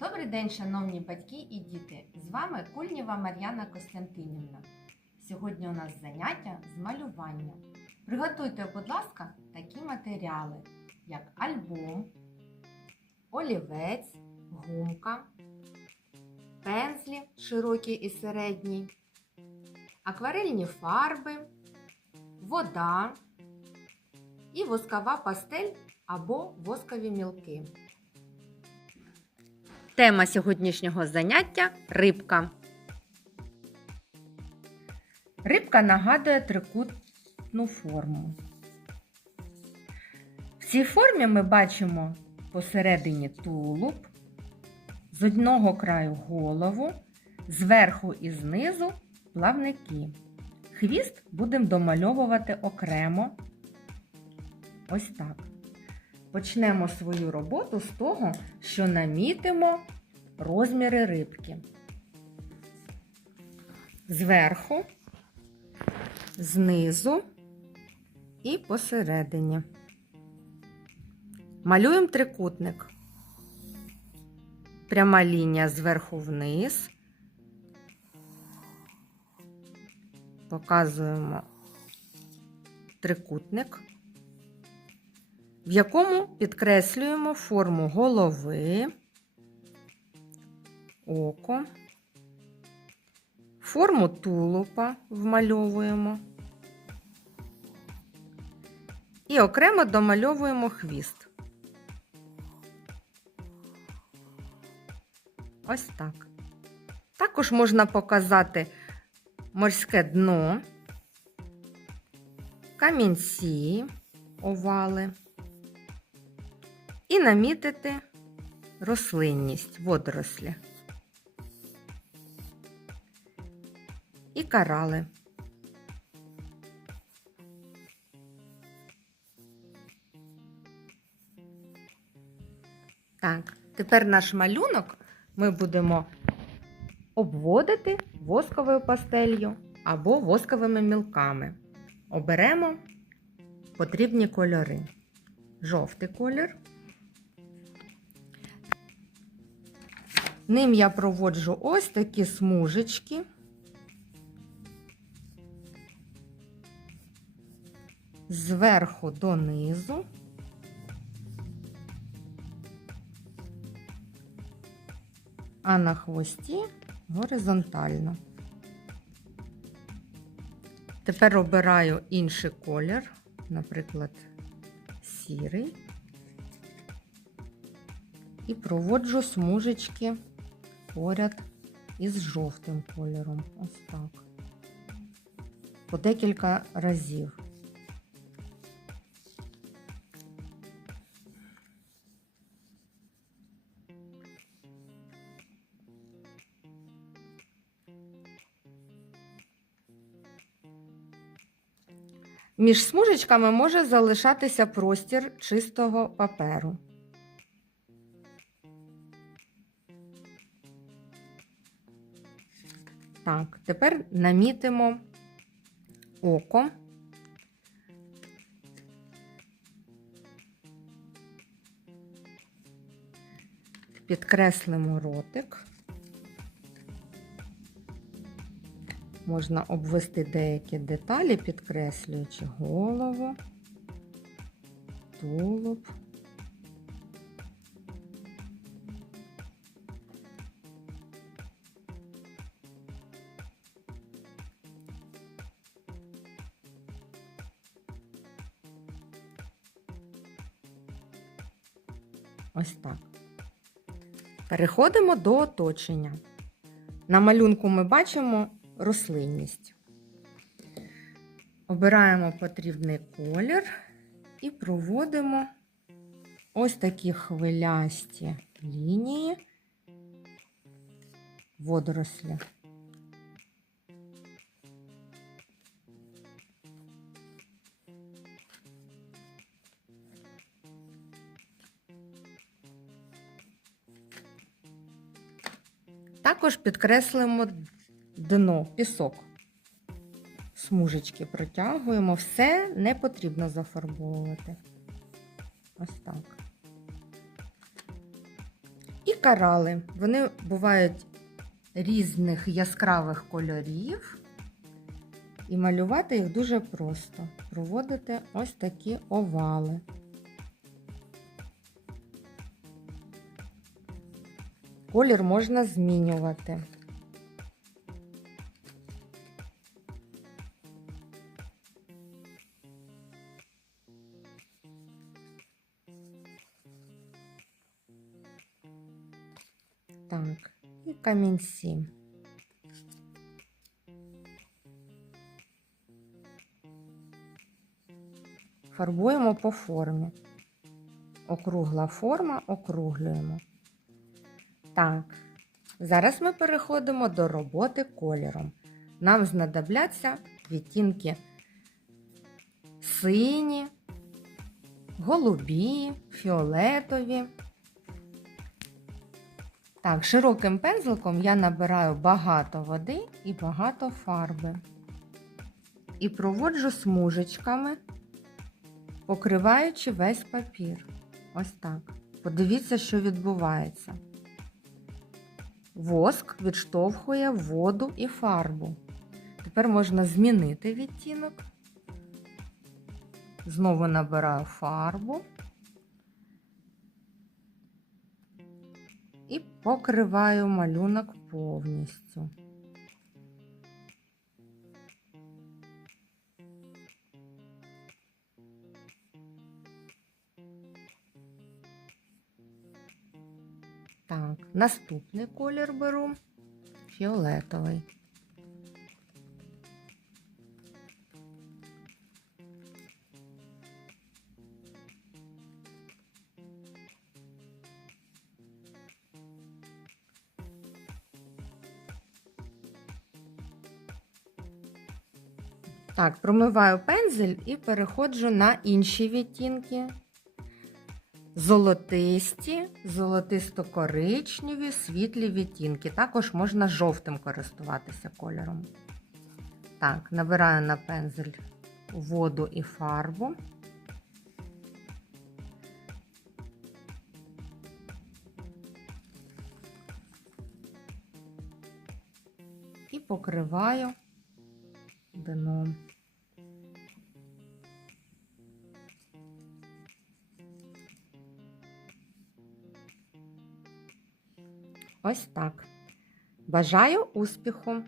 Добрий день, шановні батьки і діти! З вами Кульнєва Мар'яна Костянтинівна. Сьогодні у нас заняття з малювання. Приготуйте, будь ласка, такі матеріали, як альбом, олівець, гумка, пензлі широкі і середні, акварельні фарби, вода і воскова пастель або воскові мілки. Тема сьогоднішнього заняття рибка. Рибка нагадує трикутну форму. В цій формі ми бачимо посередині тулуб, з одного краю голову, зверху і знизу плавники. Хвіст будемо домальовувати окремо. Ось так. Почнемо свою роботу з того, що намітимо розміри рибки. Зверху, знизу і посередині. Малюємо трикутник. Пряма лінія зверху вниз. Показуємо трикутник в якому підкреслюємо форму голови, око, форму тулупа вмальовуємо і окремо домальовуємо хвіст. Ось так. Також можна показати морське дно, камінці, овали і намітити рослинність водорослі і карали. Так, тепер наш малюнок ми будемо обводити восковою пастелью або восковими мілками. Оберемо потрібні кольори. Жовтий колір. Ним я проводжу ось такі смужечки. Зверху донизу. А на хвості горизонтально. Тепер обираю інший колір, наприклад, сірий, і проводжу смужечки поряд із жовтим кольором. Ось так. По декілька разів. Між смужечками може залишатися простір чистого паперу. Так, тепер намітимо око. Підкреслимо ротик. Можна обвести деякі деталі, підкреслюючи голову, тулуб. Ось так. Переходимо до оточення. На малюнку ми бачимо рослинність. Обираємо потрібний колір і проводимо ось такі хвилясті лінії водорослі. Також підкреслимо дно, пісок. Смужечки протягуємо, все не потрібно зафарбовувати. Ось так. І корали. Вони бувають різних яскравих кольорів. І малювати їх дуже просто. Проводити ось такі овали. Колір можна змінювати. Так, і камінці. Фарбуємо по формі. Округла форма, округлюємо. Так, зараз ми переходимо до роботи кольором. Нам знадобляться відтінки сині, голубі, фіолетові. Так, широким пензликом я набираю багато води і багато фарби. І проводжу смужечками, покриваючи весь папір. Ось так. Подивіться, що відбувається. Воск відштовхує воду і фарбу. Тепер можна змінити відтінок. Знову набираю фарбу. і покриваю малюнок повністю. Так, наступний колір беру фіолетовий. Так, промиваю пензель і переходжу на інші відтінки. Золотисті, золотисто-коричневі, світлі відтінки. Також можна жовтим користуватися кольором. Так, набираю на пензель воду і фарбу. І покриваю дном. Ось так. Бажаю успіху!